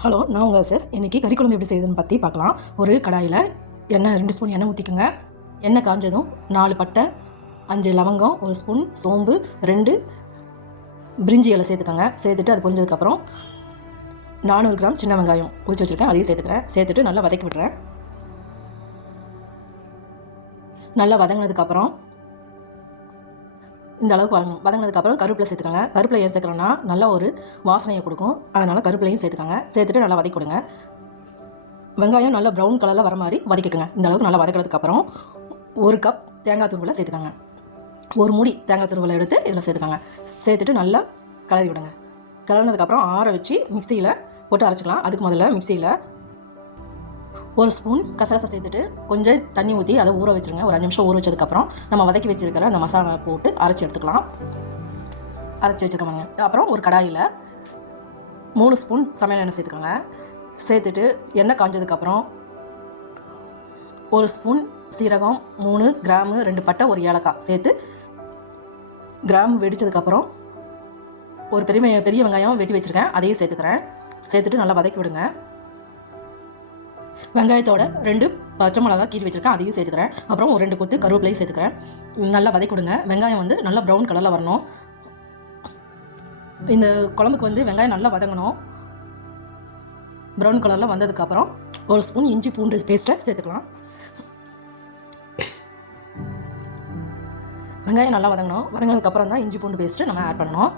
Hello நான் உங்கள் SS இன்றைக்கி கறி குழம்பு எப்படி செய்யுதுன்னு பற்றி பார்க்கலாம். ஒரு கடாயில் எண்ணெய் ரெண்டு ஸ்பூன் எண்ணெய் ஊற்றிக்கோங்க எண்ணெய் காஞ்சதும் நாலு பட்டை அஞ்சு லவங்கம் ஒரு ஸ்பூன் சோம்பு ரெண்டு பிரிஞ்சி இலை சேர்த்துக்கோங்க. சேர்த்துட்டு அது பொரிஞ்சதுக்கப்புறம் நானூறு கிராம் சின்ன வெங்காயம் உரிச்சு வச்சுருக்கேன். அதையும் சேர்த்துக்கிறேன். சேர்த்துட்டு நல்லா வதக்கி விடுறேன் நல்லா வதங்கினதுக்கப்புறம் இந்த அளவுக்கு வதங்கணும் வதங்கினதுக்கப்புறம் கருப்பில் சேர்த்துக்கோங்க. கருப்பில் ஏன் சேர்க்குறோன்னா நல்ல ஒரு வாசனையை கொடுக்கும். அதனால் கருப்பிலையும் சேர்த்துக்கோங்க. சேர்த்துட்டு நல்லா வதக்கி கொடுங்க வெங்காயம் நல்லா ப்ரௌன் கலரில் வர மாதிரி வதக்கிக்கோங்க. இந்த அளவுக்கு நல்லா வதக்கினதுக்கப்புறம் ஒரு கப் தேங்காய் துருவலை சேர்த்துக்கோங்க. ஒரு மூடி தேங்காய் துருவலை எடுத்து இதில் சேர்த்துக்கோங்க. சேர்த்துட்டு நல்லா கிளறி விடுங்க. கலர்னதுக்கப்புறம் ஆற வச்சு மிக்சியில் போட்டு அரைச்சிக்கலாம். அதுக்கு முதல்ல மிக்சியில் ஒரு ஸ்பூன் கசகசா சேர்த்துட்டு கொஞ்சம் தண்ணி ஊற்றி அதை ஊற வச்சுருங்க. ஒரு அஞ்சு நிமிஷம் ஊற வச்சதுக்கப்புறம் நம்ம வதக்கி வச்சிருக்கிற அந்த மசாலா போட்டு அரைச்சி எடுத்துக்கலாம். அரைச்சி வச்சுக்கோங்க அப்புறம் ஒரு கடாயில் மூணு ஸ்பூன் சமையல் எண்ணெய் சேர்த்துக்கோங்க. சேர்த்துட்டு எண்ணெய் காஞ்சதுக்கப்புறம் ஒரு ஸ்பூன் சீரகம் மூணு கிராமு ரெண்டு பட்டை ஒரு ஏலக்காய் சேர்த்து கிராம் வெடித்ததுக்கப்புறம் ஒரு பெரிய பெரிய வெங்காயம் வெட்டி வச்சுருக்கேன். அதையும் சேர்த்துக்கிறேன். சேர்த்துட்டு நல்லா வதக்கி விடுங்க. வெங்காயத்தோட ரெண்டு பச்சை மிளகா கீறி வச்சுருக்கேன் அதையும் சேர்த்துக்கிறேன். அப்புறம் ஒரு ரெண்டு கொத்து கருவேப்பிலையும் சேர்த்துக்கிறேன். நல்லா வதக்கி கொடுங்க. வெங்காயம் வந்து நல்லா ப்ரௌன் கலரில் வரணும். இந்த குழம்புக்கு வந்து வெங்காயம் நல்லா வதங்கணும். ப்ரௌன் கலரில் வந்ததுக்கப்புறம் ஒரு ஸ்பூன் இஞ்சி பூண்டு பேஸ்ட்டை சேர்த்துக்கலாம். வெங்காயம் நல்லா வதங்கணும். வதங்கினதுக்கப்புறம் தான் இஞ்சி பூண்டு பேஸ்ட்டு நம்ம ஆட் பண்ணணும்.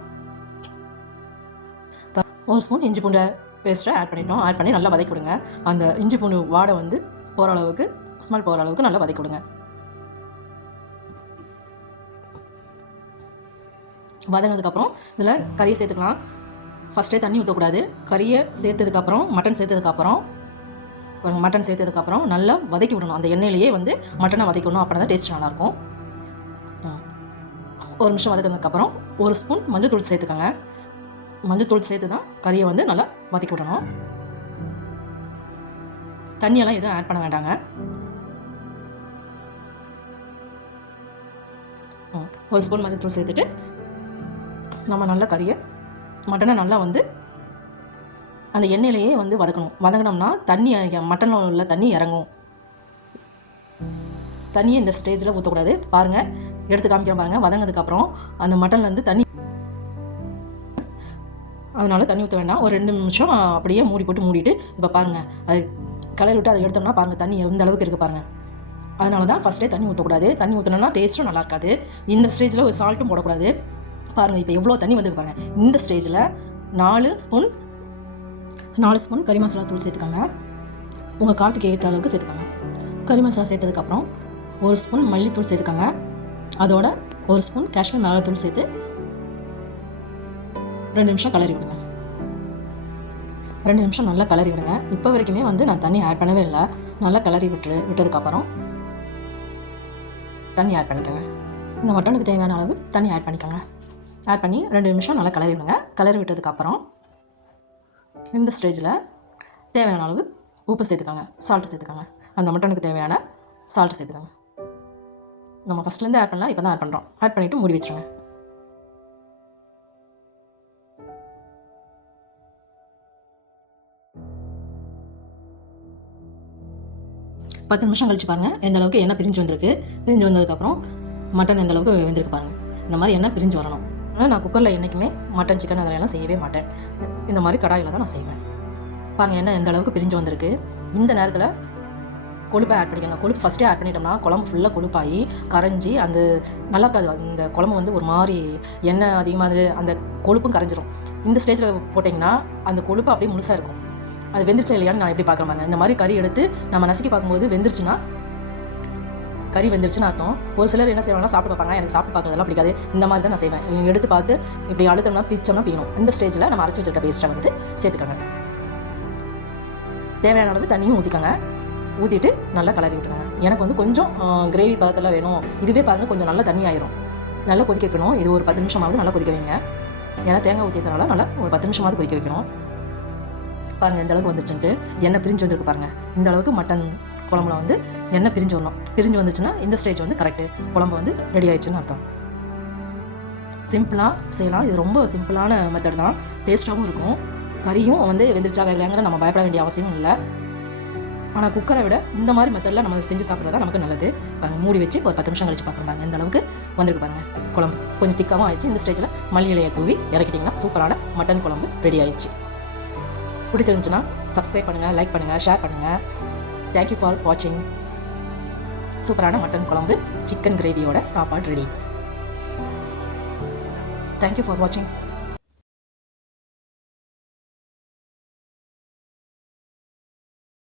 ஒரு ஸ்பூன் இஞ்சி பூண்டு பேஸ்ட்டை ஆட் பண்ணிட்டோம். ஆட் பண்ணி நல்லா வதக்கி விடுங்க. அந்த இஞ்சி பூண்டு வாடை வந்து போகிற அளவுக்கு ஸ்மெல் போகிற அளவுக்கு நல்லா வதக்கி விடுங்க. வதங்கினதுக்கப்புறம் இதில் கறியை சேர்த்துக்கலாம். ஃபஸ்ட்டே தண்ணி ஊற்றக்கூடாது கறியை சேர்த்ததுக்கப்புறம் மட்டன் சேர்த்ததுக்கப்புறம் பாருங்க மட்டன் சேர்த்ததுக்கப்புறம் நல்லா வதக்கி விடணும். அந்த எண்ணெயிலேயே வந்து மட்டனை வதக்கணும் அப்படின்னா தான் டேஸ்ட் நல்லாயிருக்கும். ஒரு நிமிஷம் வதக்கினதுக்கப்புறம் ஒரு ஸ்பூன் மஞ்சள் தூள் சேர்த்துக்கோங்க. மஞ்சத்தூள் சேர்த்து தான் கறியை வந்து நல்லா வதக்கி விடணும். தண்ணியெல்லாம் எதுவும் ஆட் பண்ண வேண்டாங்க. ஒரு ஸ்பூன் மஞ்சத்தூள் சேர்த்துட்டு நம்ம நல்லா கறியை மட்டனை நல்லா வந்து அந்த எண்ணெயிலேயே வந்து வதக்கணும். வதங்கினோம்னா தண்ணி மட்டனில் உள்ள தண்ணி இறங்கும். தண்ணியை இந்த ஸ்டேஜில் ஊற்றக்கூடாது பாருங்கள் எடுத்து காமிக்கிற பாருங்கள் வதங்கினதுக்கப்புறம் அந்த மட்டன்லேருந்து தண்ணி அதனால் தண்ணி ஊற்ற வேண்டாம். ஒரு ரெண்டு நிமிஷம் அப்படியே மூடி போட்டு மூடிட்டு இப்போ பாருங்கள் அது கலர் விட்டு அதை எடுத்தோம்னா பாருங்கள் தண்ணி எந்த அளவுக்கு இருக்குது பாருங்கள் அதனால தான் ஃபஸ்ட்டே தண்ணி ஊற்றக்கூடாது தண்ணி ஊற்றினோம்னா டேஸ்ட்டும் நல்லா இருக்காது. இந்த ஸ்டேஜில் ஒரு சால்ட்டும் போடக்கூடாது. பாருங்கள் இப்போ எவ்வளோ தண்ணி வந்துருக்கு பாருங்கள் இந்த ஸ்டேஜில் நாலு ஸ்பூன் நாலு ஸ்பூன் கறி மசாலா தூள் சேர்த்துக்கோங்க. உங்கள் காரத்துக்கு ஏற்ற அளவுக்கு சேர்த்துக்கோங்க. கறி மசாலா சேர்த்ததுக்கப்புறம் ஒரு ஸ்பூன் மல்லித்தூள் சேர்த்துக்கோங்க. அதோட ஒரு ஸ்பூன் காஷ்மீர் மிளகாத்தூள் சேர்த்து ரெண்டு நிமிஷம் கலரி விடுங்க. ரெண்டு நிமிஷம் நல்லா கலரி விடுங்க. இப்போ வரைக்குமே வந்து நான் தண்ணி ஆட் பண்ணவே இல்லை. நல்லா கலரி விட்டு விட்டதுக்கப்புறம் தண்ணி ஆட் பண்ணிக்கோங்க. இந்த மட்டனுக்கு தேவையான அளவு தண்ணி ஆட் பண்ணிக்கோங்க. ஆட் பண்ணி ரெண்டு நிமிஷம் நல்லா கலரி விடுங்க. கலரி விட்டதுக்கப்புறம் இந்த ஸ்டேஜில் தேவையான அளவு உப்பு சேர்த்துக்கோங்க. சால்ட்டு சேர்த்துக்கோங்க. அந்த மட்டனுக்கு தேவையான சால்ட்டு சேர்த்துக்கோங்க. நம்ம ஃபஸ்ட்லேருந்து ஆட் பண்ணலாம் இப்போ தான் ஆட் பண்ணுறோம் ஆட் பண்ணிவிட்டு மூடி வச்சுருங்க. பத்து நிமிஷம் கழிச்சு பாருங்கள் எந்த அளவுக்கு எண்ணெய் பிரிஞ்சு வந்திருக்கு. பிரிஞ்சு வந்ததுக்கப்புறம் மட்டன் எந்த அளவுக்கு வெந்திருக்கு பாருங்கள் இந்த மாதிரி எண்ணெய் பிரிஞ்சு வரணும். ஆனால் நான் குக்கரில் என்றைக்குமே மட்டன் சிக்கன் அதெல்லாம் செய்யவே மாட்டேன். இந்த மாதிரி கடாயில் தான் நான் செய்வேன். பாருங்கள் எண்ணெய் எந்த அளவுக்கு பிரிஞ்சு வந்திருக்கு. இந்த நேரத்தில் கொழுப்பை ஆட் பண்ணிக்கோங்க. கொழுப்பு ஃபஸ்ட்டே ஆட் பண்ணிட்டோம்னா குழம்பு ஃபுல்லாக கொழுப்பாகி கரைஞ்சி அந்த நல்லா இருக்காது. அந்த குழம்பு வந்து ஒரு மாதிரி எண்ணெய் அதிகமாக அந்த கொழுப்பும் கரைஞ்சிரும். இந்த ஸ்டேஜில் போட்டிங்கன்னா அந்த கொழுப்பு அப்படியே முழுசாக இருக்கும். அது வெந்துருச்சா இல்லையான்னு நான் எப்படி பார்க்குற மாதிரி இந்த மாதிரி கறி எடுத்து நம்ம நசுக்கி பார்க்கும்போது வெந்துருச்சுன்னா கறி வெந்துருச்சுன்னு அர்த்தம். ஒரு சிலர் என்ன செய்வாங்கன்னா சாப்பிட்டு பார்ப்பாங்க. எனக்கு சாப்பிட்டு பார்க்குறதெல்லாம் பிடிக்காது. இந்த மாதிரி தான் நான் செய்வேன். எடுத்து பார்த்து இப்படி அழுத்தம்னா பிச்சோம்னா பீணும். இந்த ஸ்டேஜில் நம்ம அரைச்சி வச்சிருக்க பேஸ்ட்டை வந்து சேர்த்துக்கோங்க. தேவையான அளவு தண்ணியும் ஊற்றிக்கோங்க ஊற்றிட்டு நல்லா கலரி விட்டுருங்க எனக்கு வந்து கொஞ்சம் கிரேவி பதத்தில் வேணும். இதுவே பாருங்கள் கொஞ்சம் நல்லா தண்ணி ஆயிரும். நல்லா கொதிக்க வைக்கணும். இது ஒரு பத்து நிமிஷமாவது நல்லா கொதிக்க வைங்க. ஏன்னா தேங்காய் ஊற்றியதுனால நல்லா ஒரு பத்து நிமிஷமாவது கொதிக்க வைக்கணும். பாருங்கள் இந்த அளவுக்கு வந்துருச்சுன்ட்டு எண்ணெய் பிரிஞ்சு வந்திருக்கு பாருங்கள் இந்த அளவுக்கு மட்டன் குழம்புல வந்து எண்ணெய் பிரிஞ்சு வரணும். பிரிஞ்சு வந்துச்சுன்னா இந்த ஸ்டேஜ் வந்து கரெக்டு குழம்பு வந்து ரெடி ஆயிடுச்சுன்னு அர்த்தம். சிம்பிளாக செய்யலாம். இது ரொம்ப சிம்பிளான மெத்தட் தான். டேஸ்ட்டாகவும் இருக்கும். கறியும் வந்து எந்திரிச்சா வேகலையாங்கிற நம்ம பயப்பட வேண்டிய அவசியமும் இல்லை. ஆனால் குக்கரை விட இந்த மாதிரி மெத்தடில் நம்ம செஞ்சு சாப்பிட்றது நமக்கு நல்லது. பாருங்கள் மூடி வச்சு ஒரு பத்து நிமிஷம் கழிச்சு பார்க்குறோம் பாருங்கள் இந்த அளவுக்கு வந்திருக்கு பாருங்கள் குழம்பு. கொஞ்சம் திக்காகவும் ஆயிடுச்சு. இந்த ஸ்டேஜில் மல்லி இலையை தூவி இறக்கிட்டிங்கன்னா சூப்பரான மட்டன் குழம்பு ரெடி ஆயிடுச்சு. பிடிச்சிருந்துச்சுன்னா சப்ஸ்கிரைப் பண்ணுங்கள் லைக் பண்ணுங்கள் ஷேர் பண்ணுங்கள் தேங்க்யூ ஃபார் வாட்சிங் சூப்பரான மட்டன் குழம்பு சிக்கன் கிரேவியோட சாப்பாடு ரெடி தேங்க்யூ ஃபார் வாட்சிங்